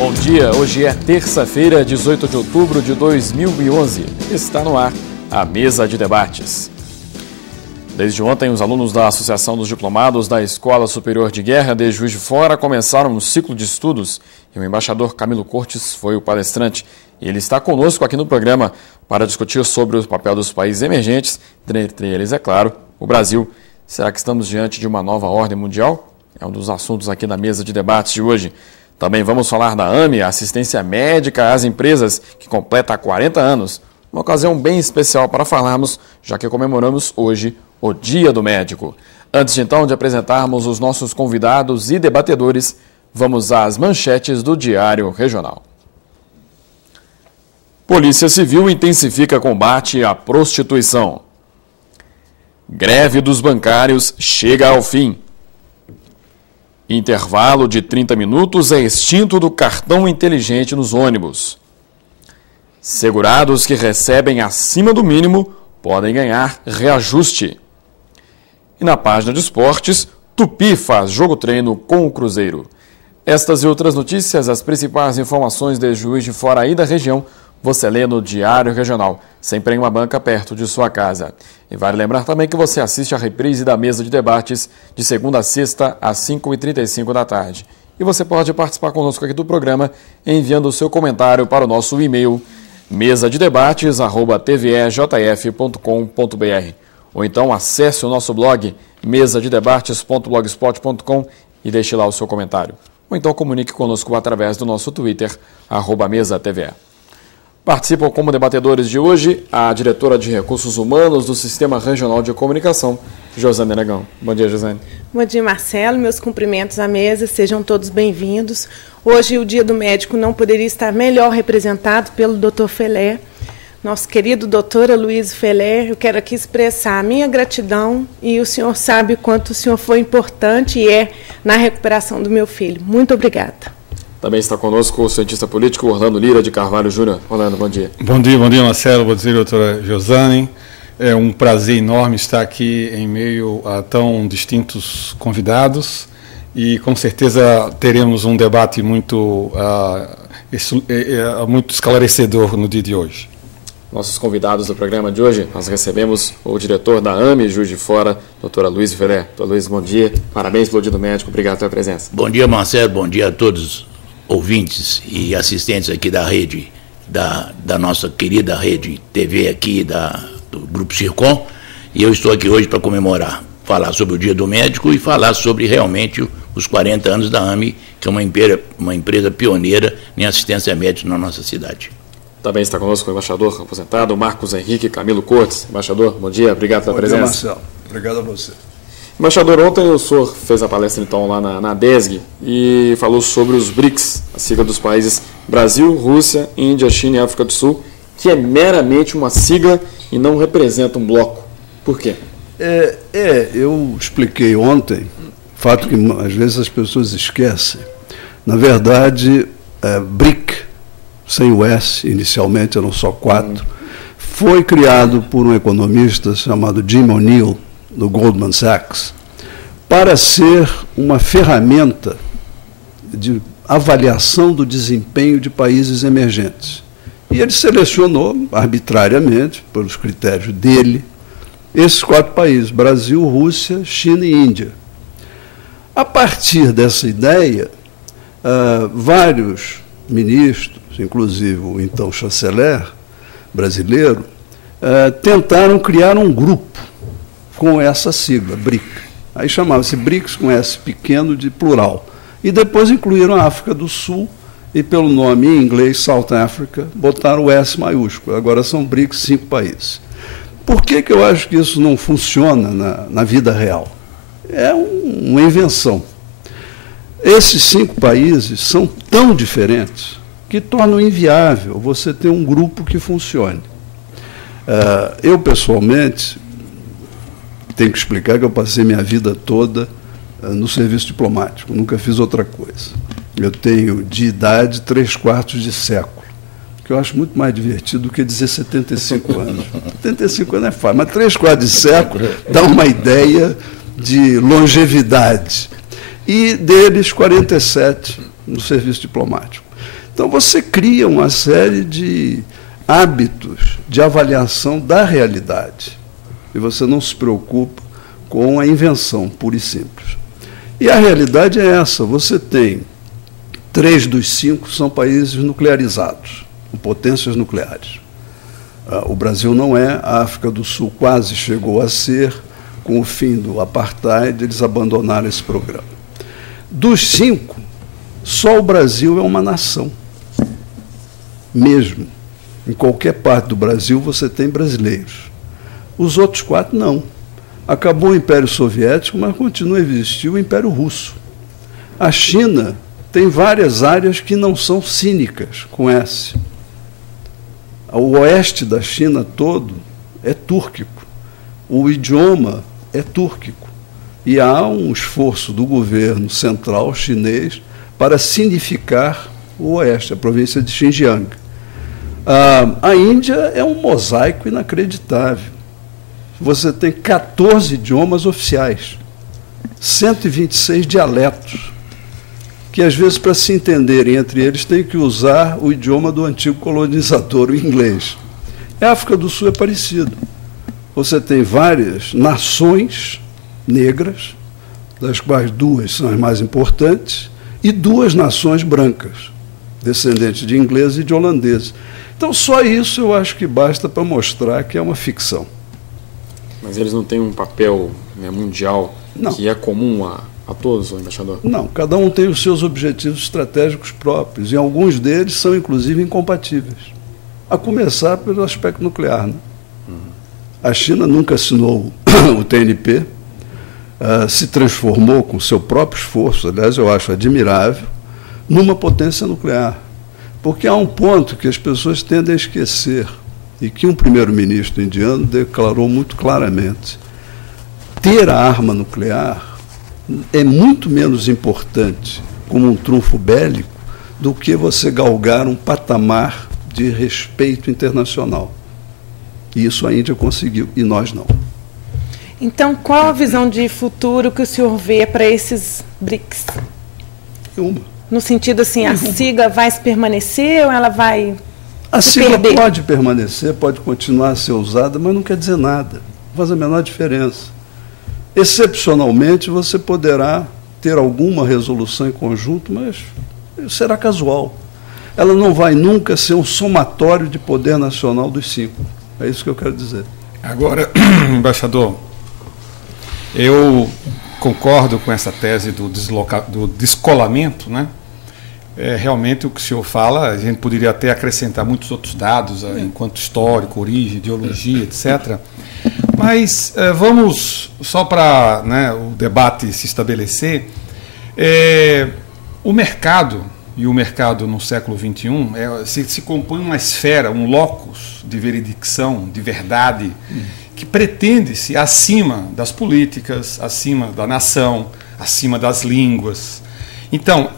Bom dia, hoje é terça-feira, 18 de outubro de 2011. Está no ar a Mesa de Debates. Desde ontem, os alunos da Associação dos Diplomados da Escola Superior de Guerra de Juiz de Fora começaram um ciclo de estudos e o embaixador Camilo Cortes foi o palestrante. E ele está conosco aqui no programa para discutir sobre o papel dos países emergentes, entre eles, é claro, o Brasil. Será que estamos diante de uma nova ordem mundial? É um dos assuntos aqui na Mesa de Debates de hoje. Também vamos falar da AME, assistência médica às empresas, que completa 40 anos. Uma ocasião bem especial para falarmos, já que comemoramos hoje o Dia do Médico. Antes então de apresentarmos os nossos convidados e debatedores, vamos às manchetes do Diário Regional. Polícia Civil intensifica combate à prostituição. Greve dos bancários chega ao fim. Intervalo de 30 minutos é extinto do cartão inteligente nos ônibus. Segurados que recebem acima do mínimo podem ganhar reajuste. E na página de esportes, Tupi faz jogo-treino com o Cruzeiro. Estas e outras notícias, as principais informações de Juiz de Fora e da região, você lê no Diário Regional, sempre em uma banca perto de sua casa. E vale lembrar também que você assiste a reprise da Mesa de Debates de segunda a sexta, às 5h35 da tarde. E você pode participar conosco aqui do programa enviando o seu comentário para o nosso e-mail mesadedebates@tvejf.com.br ou então acesse o nosso blog mesadedebates.blogspot.com e deixe lá o seu comentário. Ou então comunique conosco através do nosso Twitter, @mesaTVE. Participam como debatedores de hoje a diretora de Recursos Humanos do Sistema Regional de Comunicação, Josane Negão. Bom dia, Josane. Bom dia, Marcelo. Meus cumprimentos à mesa. Sejam todos bem-vindos. Hoje, o Dia do Médico não poderia estar melhor representado pelo Dr. Felé, nosso querido doutor Aloysio Felé. Eu quero aqui expressar a minha gratidão e o senhor sabe quanto o senhor foi importante e é na recuperação do meu filho. Muito obrigada. Também está conosco o cientista político Orlando Lira de Carvalho Júnior. Orlando, bom dia. Bom dia, Marcelo. Bom dia, doutora Josane. É um prazer enorme estar aqui em meio a tão distintos convidados e com certeza teremos um debate muito esclarecedor no dia de hoje. Nossos convidados do programa de hoje, nós recebemos o diretor da AME, Juiz de Fora, doutor Aloysio Felé. Doutor Aloysio, bom dia. Parabéns pelo Dia do Médico. Obrigado pela presença. Bom dia, Marcelo. Bom dia a todos ouvintes e assistentes aqui da rede, da nossa querida rede TV aqui, do Grupo Circom. E eu estou aqui hoje para comemorar, falar sobre o Dia do Médico e falar sobre realmente os 40 anos da AME, que é uma empresa pioneira em assistência médica na nossa cidade. Também está conosco o embaixador aposentado, Marcos Henrique Camilo Cortes. Embaixador, bom dia, obrigado pela presença. Bom dia, Marcelo. Obrigado a você. Embaixador, ontem o senhor fez a palestra então lá na DESG e falou sobre os BRICS, a sigla dos países Brasil, Rússia, Índia, China e África do Sul, que é meramente uma sigla e não representa um bloco. Por quê? Eu expliquei ontem, fato que às vezes as pessoas esquecem. Na verdade, BRIC, sem o S, inicialmente eram só 4, foi criado por um economista chamado Jim O'Neill, do Goldman Sachs, para ser uma ferramenta de avaliação do desempenho de países emergentes. E ele selecionou arbitrariamente, pelos critérios dele, esses 4 países, Brasil, Rússia, China e Índia. A partir dessa ideia, vários ministros, inclusive o então chanceler brasileiro, tentaram criar um grupo com essa sigla, BRIC. Aí chamava-se BRICS com S pequeno de plural. E depois incluíram a África do Sul e pelo nome em inglês, South Africa, botaram o S maiúsculo. Agora são BRICS 5 países. Por que eu acho que isso não funciona na vida real? É uma invenção. Esses 5 países são tão diferentes que tornam inviável você ter um grupo que funcione. Eu, pessoalmente, tenho que explicar que eu passei minha vida toda no serviço diplomático, nunca fiz outra coisa. Eu tenho de idade 3/4 de século, que eu acho muito mais divertido do que dizer 75 anos. 75 anos é fácil, mas 3/4 de século dá uma ideia de longevidade. E deles, 47 no serviço diplomático. Então você cria uma série de hábitos de avaliação da realidade e você não se preocupa com a invenção pura e simples. E a realidade é essa, você tem 3 dos 5 são países nuclearizados, com potências nucleares. O Brasil não é, a África do Sul quase chegou a ser, com o fim do apartheid, eles abandonaram esse programa. Dos 5, só o Brasil é uma nação. Mesmo. Em qualquer parte do Brasil você tem brasileiros. Os outros 4 não. Acabou o Império Soviético, mas continua a existir o Império Russo. A China tem várias áreas que não são cínicas, com S. O oeste da China todo é túrquico. O idioma é túrquico. E há um esforço do governo central chinês para significar o oeste, a província de Xinjiang. A Índia é um mosaico inacreditável. Você tem 14 idiomas oficiais, 126 dialetos, que às vezes, para se entenderem entre eles, tem que usar o idioma do antigo colonizador, o inglês. A África do Sul é parecido. Você tem várias nações negras, das quais 2 são as mais importantes, e 2 nações brancas, descendentes de ingleses e de holandeses. Então, só isso eu acho que basta para mostrar que é uma ficção. Mas eles não têm um papel, né, mundial não. Que é comum a todos, embaixador? Não, cada um tem os seus objetivos estratégicos próprios, e alguns deles são, inclusive, incompatíveis. A começar pelo aspecto nuclear. Né? A China nunca assinou o TNP, se transformou com seu próprio esforço, aliás, eu acho admirável, numa potência nuclear. Porque há um ponto que as pessoas tendem a esquecer, e que um primeiro-ministro indiano declarou muito claramente. Ter a arma nuclear é muito menos importante como um trunfo bélico do que você galgar um patamar de respeito internacional. E isso a Índia conseguiu, e nós não. Então, qual a visão de futuro que o senhor vê para esses BRICS? Uma. No sentido assim, a sigla vai permanecer ou ela vai a se sigla perder? Pode permanecer, pode continuar a ser usada, mas não quer dizer nada. Não faz a menor diferença. Excepcionalmente, você poderá ter alguma resolução em conjunto, mas será casual. Ela não vai nunca ser um somatório de poder nacional dos 5. É isso que eu quero dizer. Agora, embaixador, eu concordo com essa tese do descolamento, né? Realmente o que o senhor fala, a gente poderia até acrescentar muitos outros dados, enquanto histórico, origem, ideologia, etc. Mas vamos, só para, né, o debate se estabelecer, o mercado, e o mercado no século XXI, se compõe uma esfera, um locus de veredicção, de verdade, que pretende-se acima das políticas, acima da nação, acima das línguas. Então,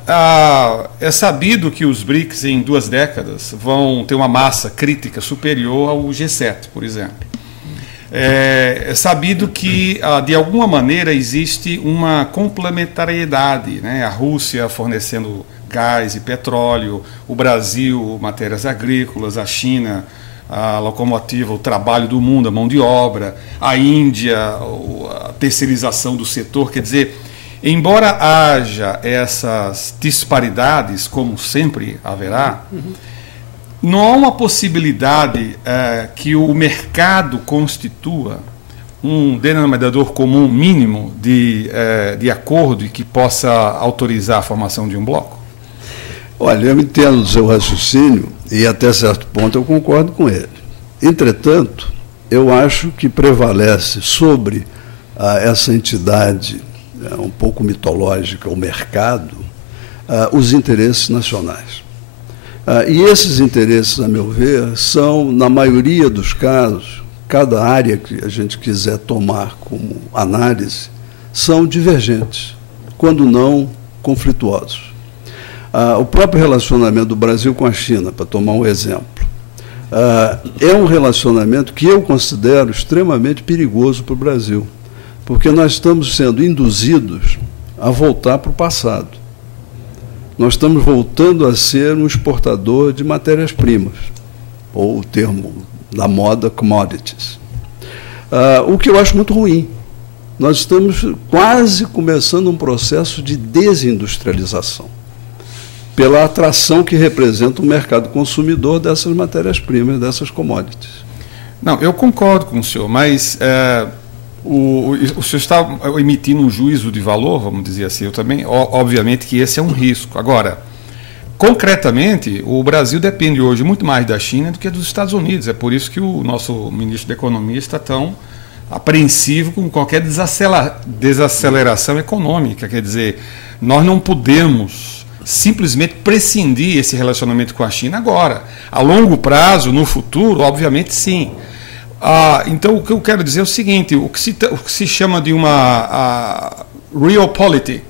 é sabido que os BRICS em 2 décadas vão ter uma massa crítica superior ao G7, por exemplo. É sabido que, de alguma maneira, existe uma complementariedade, né? A Rússia fornecendo gás e petróleo, o Brasil, matérias agrícolas, a China, a locomotiva, o trabalho do mundo, a mão de obra, a Índia, a terceirização do setor. Quer dizer, embora haja essas disparidades, como sempre haverá, não há uma possibilidade que o mercado constitua um denominador comum mínimo de acordo e que possa autorizar a formação de um bloco? Olha, eu entendo o seu raciocínio e até certo ponto eu concordo com ele. Entretanto, eu acho que prevalece sobre essa entidade um pouco mitológica, o mercado, os interesses nacionais. E esses interesses, a meu ver, são, na maioria dos casos, cada área que a gente quiser tomar como análise, são divergentes, quando não conflituosos. O próprio relacionamento do Brasil com a China, para tomar um exemplo, é um relacionamento que eu considero extremamente perigoso para o Brasil, porque nós estamos sendo induzidos a voltar para o passado. nós estamos voltando a ser um exportador de matérias-primas, ou o termo da moda, commodities. O que eu acho muito ruim. Nós estamos quase começando um processo de desindustrialização, pela atração que representa o mercado consumidor dessas matérias-primas, dessas commodities. Não, eu concordo com o senhor, mas o senhor está emitindo um juízo de valor, vamos dizer assim. Eu também, obviamente que esse é um risco. Agora, concretamente, o Brasil depende hoje muito mais da China do que dos Estados Unidos. É por isso que o nosso ministro da Economia está tão apreensivo com qualquer desaceleração econômica. Quer dizer, nós não podemos simplesmente prescindir esse relacionamento com a China agora. A longo prazo, no futuro, obviamente sim. Então, o que eu quero dizer é o seguinte, o que se chama de uma realpolitik,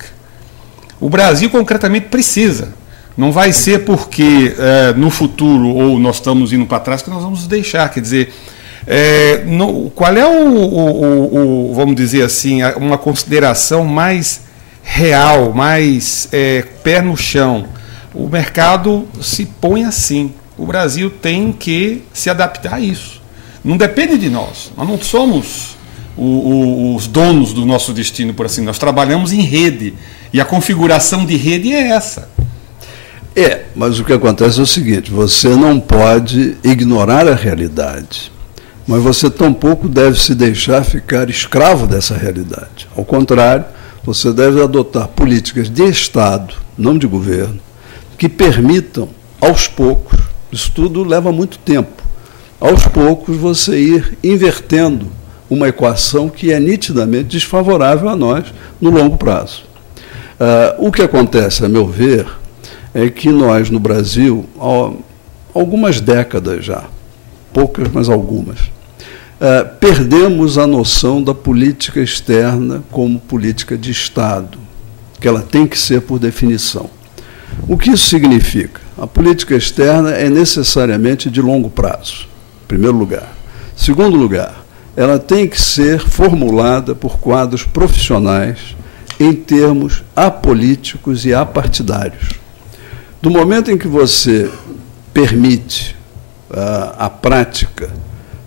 o Brasil concretamente precisa. Não vai ser porque no futuro, ou nós estamos indo para trás, que nós vamos deixar. Quer dizer, qual é vamos dizer assim, uma consideração mais real, mais pé no chão? O mercado se põe assim. O Brasil tem que se adaptar a isso. Não depende de nós. Nós não somos os donos do nosso destino, por assim. Nós trabalhamos em rede. E a configuração de rede é essa. Mas o que acontece é o seguinte, você não pode ignorar a realidade, mas você tampouco deve se deixar ficar escravo dessa realidade. Ao contrário, você deve adotar políticas de Estado, não de governo, que permitam, aos poucos, isso tudo leva muito tempo, aos poucos você ir invertendo uma equação que é nitidamente desfavorável a nós no longo prazo. O que acontece, a meu ver, é que nós, no Brasil, há algumas décadas já, poucas, mas algumas, perdemos a noção da política externa como política de Estado, que ela tem que ser por definição. O que isso significa? A política externa é necessariamente de longo prazo, em primeiro lugar. Em segundo lugar, ela tem que ser formulada por quadros profissionais em termos apolíticos e apartidários. Do momento em que você permite a prática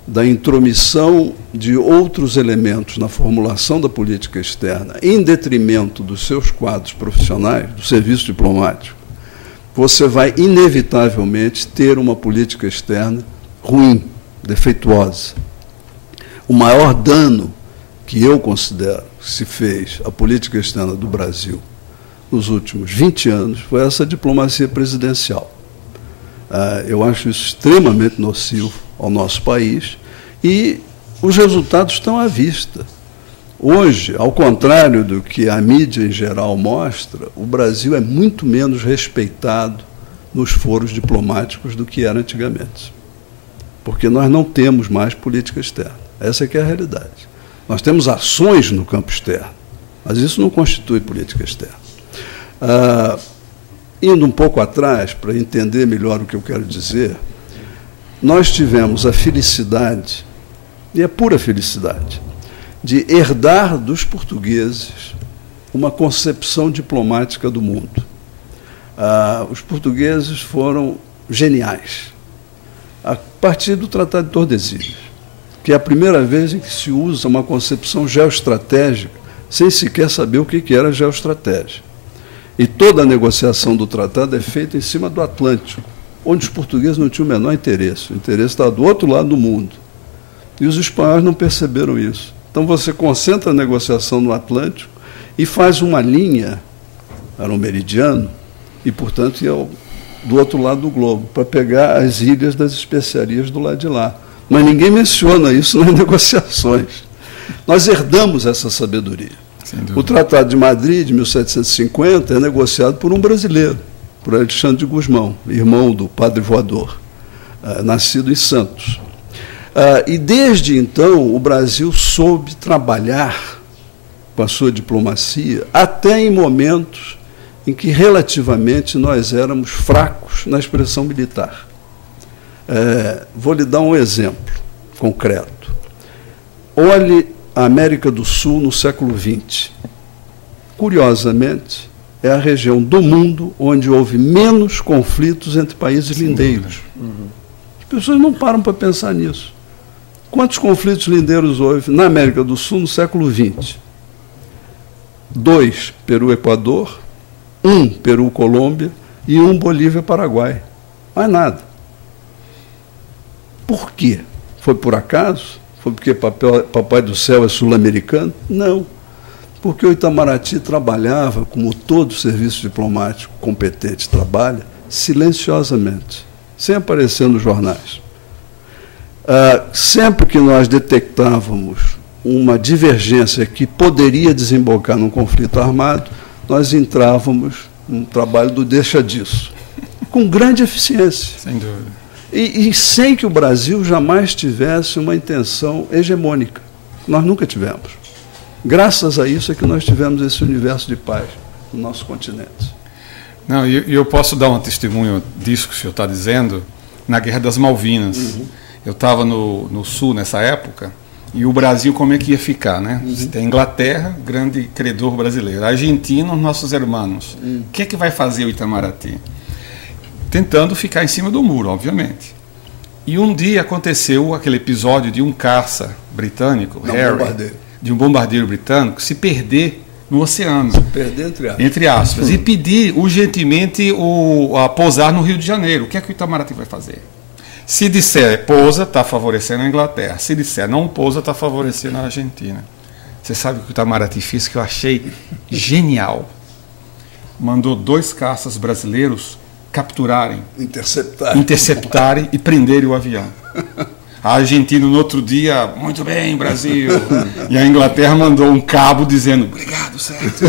da intromissão de outros elementos na formulação da política externa, em detrimento dos seus quadros profissionais, do serviço diplomático, você vai inevitavelmente ter uma política externa ruim, defeituosa. O maior dano que eu considero que se fez à política externa do Brasil nos últimos 20 anos foi essa diplomacia presidencial. Eu acho isso extremamente nocivo ao nosso país e os resultados estão à vista. Hoje, ao contrário do que a mídia em geral mostra, o Brasil é muito menos respeitado nos foros diplomáticos do que era antigamente. Porque nós não temos mais política externa. Essa é que é a realidade. Nós temos ações no campo externo, mas isso não constitui política externa. Indo um pouco atrás, para entender melhor o que eu quero dizer, nós tivemos a felicidade, e é pura felicidade, de herdar dos portugueses uma concepção diplomática do mundo. Os portugueses foram geniais, a partir do Tratado de Tordesilhas, que é a primeira vez em que se usa uma concepção geoestratégica sem sequer saber o que era geoestratégia. E toda a negociação do tratado é feita em cima do Atlântico, onde os portugueses não tinham o menor interesse. O interesse estava do outro lado do mundo. E os espanhóis não perceberam isso. Então você concentra a negociação no Atlântico e faz uma linha, era um meridiano, e, portanto, ia do outro lado do globo, para pegar as ilhas das especiarias do lado de lá. Mas ninguém menciona isso nas negociações. Nós herdamos essa sabedoria. O Tratado de Madrid, de 1750, é negociado por um brasileiro, por Alexandre de Gusmão, irmão do Padre Voador, nascido em Santos. E desde então o Brasil soube trabalhar com a sua diplomacia, até em momentos em que relativamente nós éramos fracos na expressão militar. Vou lhe dar um exemplo concreto. Olhe a América do Sul no século XX. Curiosamente, é a região do mundo onde houve menos conflitos entre países lindeiros. As pessoas não param para pensar nisso. Quantos conflitos lindeiros houve na América do Sul no século XX? 2, Peru-Equador, 1, Peru-Colômbia e 1, Bolívia-Paraguai. Mais nada. Por quê? Foi por acaso? Foi porque Papai do Céu é sul-americano? Não. Porque o Itamaraty trabalhava, como todo serviço diplomático competente trabalha, silenciosamente, sem aparecer nos jornais. Sempre que nós detectávamos uma divergência que poderia desembocar num conflito armado, nós entrávamos no trabalho do deixa disso, com grande eficiência. Sem dúvida. E sem que o Brasil jamais tivesse uma intenção hegemônica. Nós nunca tivemos. Graças a isso é que nós tivemos esse universo de paz no nosso continente. Não, e eu posso dar um testemunho disso que o senhor está dizendo, na Guerra das Malvinas. Eu estava no Sul nessa época, e o Brasil como é que ia ficar, né? Tem a Inglaterra, grande credor brasileiro. A Argentina, os nossos irmãos. O que é que vai fazer o Itamaraty? Tentando ficar em cima do muro, obviamente. E um dia aconteceu aquele episódio de um caça britânico, de um bombardeiro britânico, se perder no oceano. Se perder entre aspas. E pedir urgentemente a pousar no Rio de Janeiro. O que é que o Itamaraty vai fazer? Se disser pousa, está favorecendo a Inglaterra. Se disser não pousa, está favorecendo a Argentina. Você sabe o que o Itamaraty fez que eu achei genial? Mandou 2 caças brasileiros capturarem, interceptarem e prenderem o avião. A Argentina, no outro dia, muito bem, Brasil. E a Inglaterra mandou um cabo dizendo, obrigado, certo.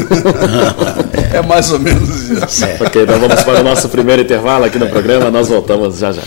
É mais ou menos isso. Ok, então vamos para o nosso primeiro intervalo aqui no programa. Nós voltamos já já.